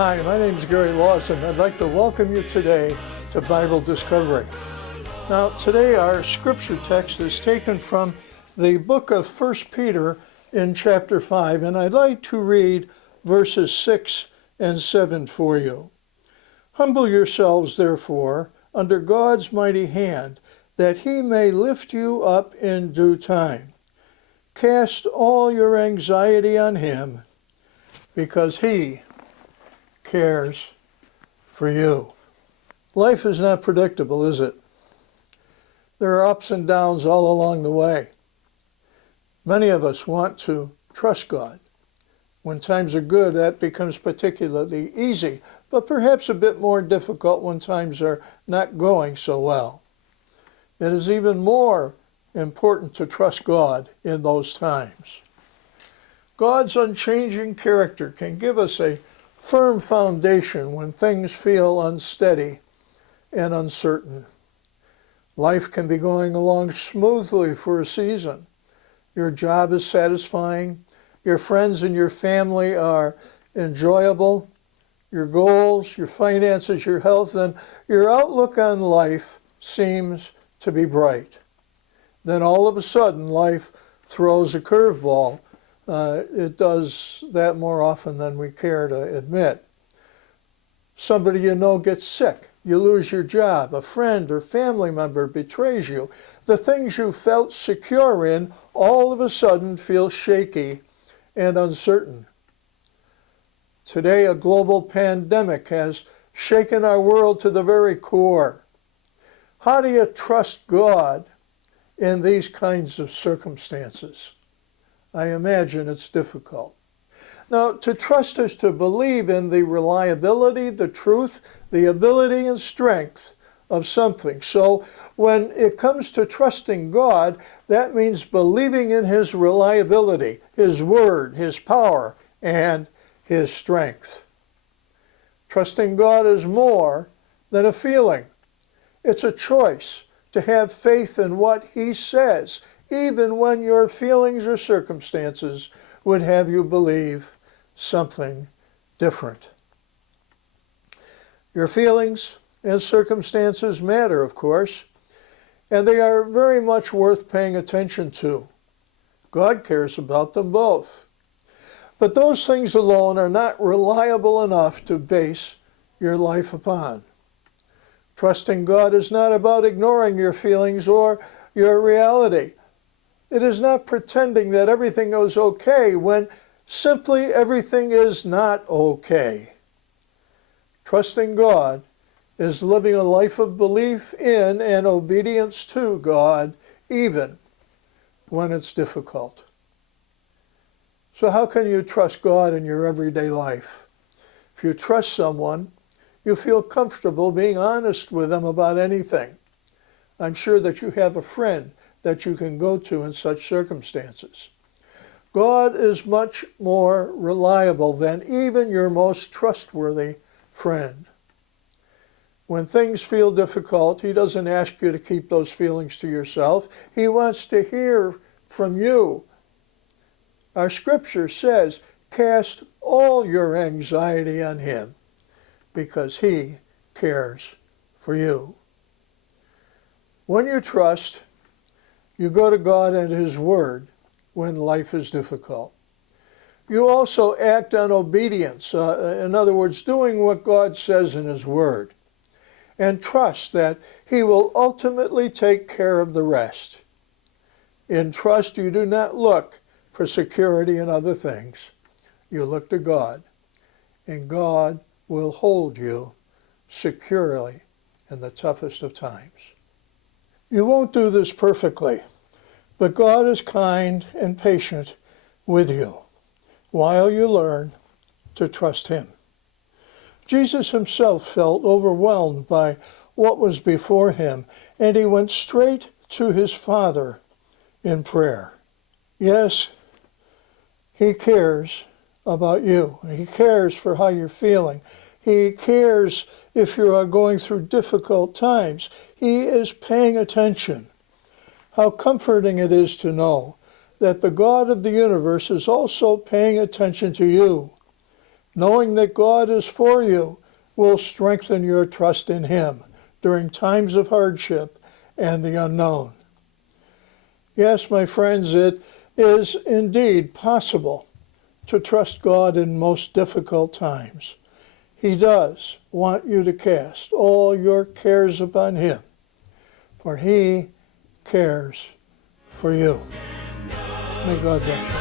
Hi, my name is Gary Lawson. I'd like to welcome you today to Bible Discovery. Now, today our scripture text is taken from the book of 1 Peter in chapter 5, and I'd like to read verses 6 and 7 for you. Humble yourselves, therefore, under God's mighty hand, that he may lift you up in due time. Cast all your anxiety on him, because he cares for you. Life is not predictable, is it? There are ups and downs all along the way. Many of us want to trust God. When times are good, that becomes particularly easy, but perhaps a bit more difficult when times are not going so well. It is even more important to trust God in those times. God's unchanging character can give us a firm foundation when things feel unsteady and uncertain. Life can be going along smoothly for a season. Your job is satisfying. Your friends and your family are enjoyable. Your goals, your finances, your health, and your outlook on life seems to be bright. Then all of a sudden, life throws a curveball. It does that more often than we care to admit. Somebody you know gets sick. You lose your job. A friend or family member betrays you. The things you felt secure in all of a sudden feel shaky and uncertain. Today, a global pandemic has shaken our world to the very core. How do you trust God in these kinds of circumstances? I imagine it's difficult. Now, to trust is to believe in the reliability, the truth, the ability and strength of something. So when it comes to trusting God, that means believing in his reliability, his word, his power, and his strength. Trusting God is more than a feeling. It's a choice to have faith in what he says, even when your feelings or circumstances would have you believe something different. Your feelings and circumstances matter, of course, and they are very much worth paying attention to. God cares about them both. But those things alone are not reliable enough to base your life upon. Trusting God is not about ignoring your feelings or your reality. It is not pretending that everything is okay when simply everything is not okay. Trusting God is living a life of belief in and obedience to God, even when it's difficult. So how can you trust God in your everyday life? If you trust someone, you feel comfortable being honest with them about anything. I'm sure that you have a friend that you can go to in such circumstances. God is much more reliable than even your most trustworthy friend. When things feel difficult, he doesn't ask you to keep those feelings to yourself. He wants to hear from you. Our scripture says, cast all your anxiety on him, because he cares for you. When you trust, you go to God and his word when life is difficult. You also act on obedience, in other words, doing what God says in his word, and trust that he will ultimately take care of the rest. In trust, you do not look for security in other things. You look to God, and God will hold you securely in the toughest of times. You won't do this perfectly, but God is kind and patient with you while you learn to trust him. Jesus himself felt overwhelmed by what was before him, and he went straight to his Father in prayer. Yes, he cares about you. He cares for how you're feeling. He cares if you are going through difficult times. He is paying attention. How comforting it is to know that the God of the universe is also paying attention to you, knowing that God is for you, will strengthen your trust in Him during times of hardship and the unknown. Yes, my friends, it is indeed possible to trust God in most difficult times. He does want you to cast all your cares upon Him, for He cares for you. May God bless you.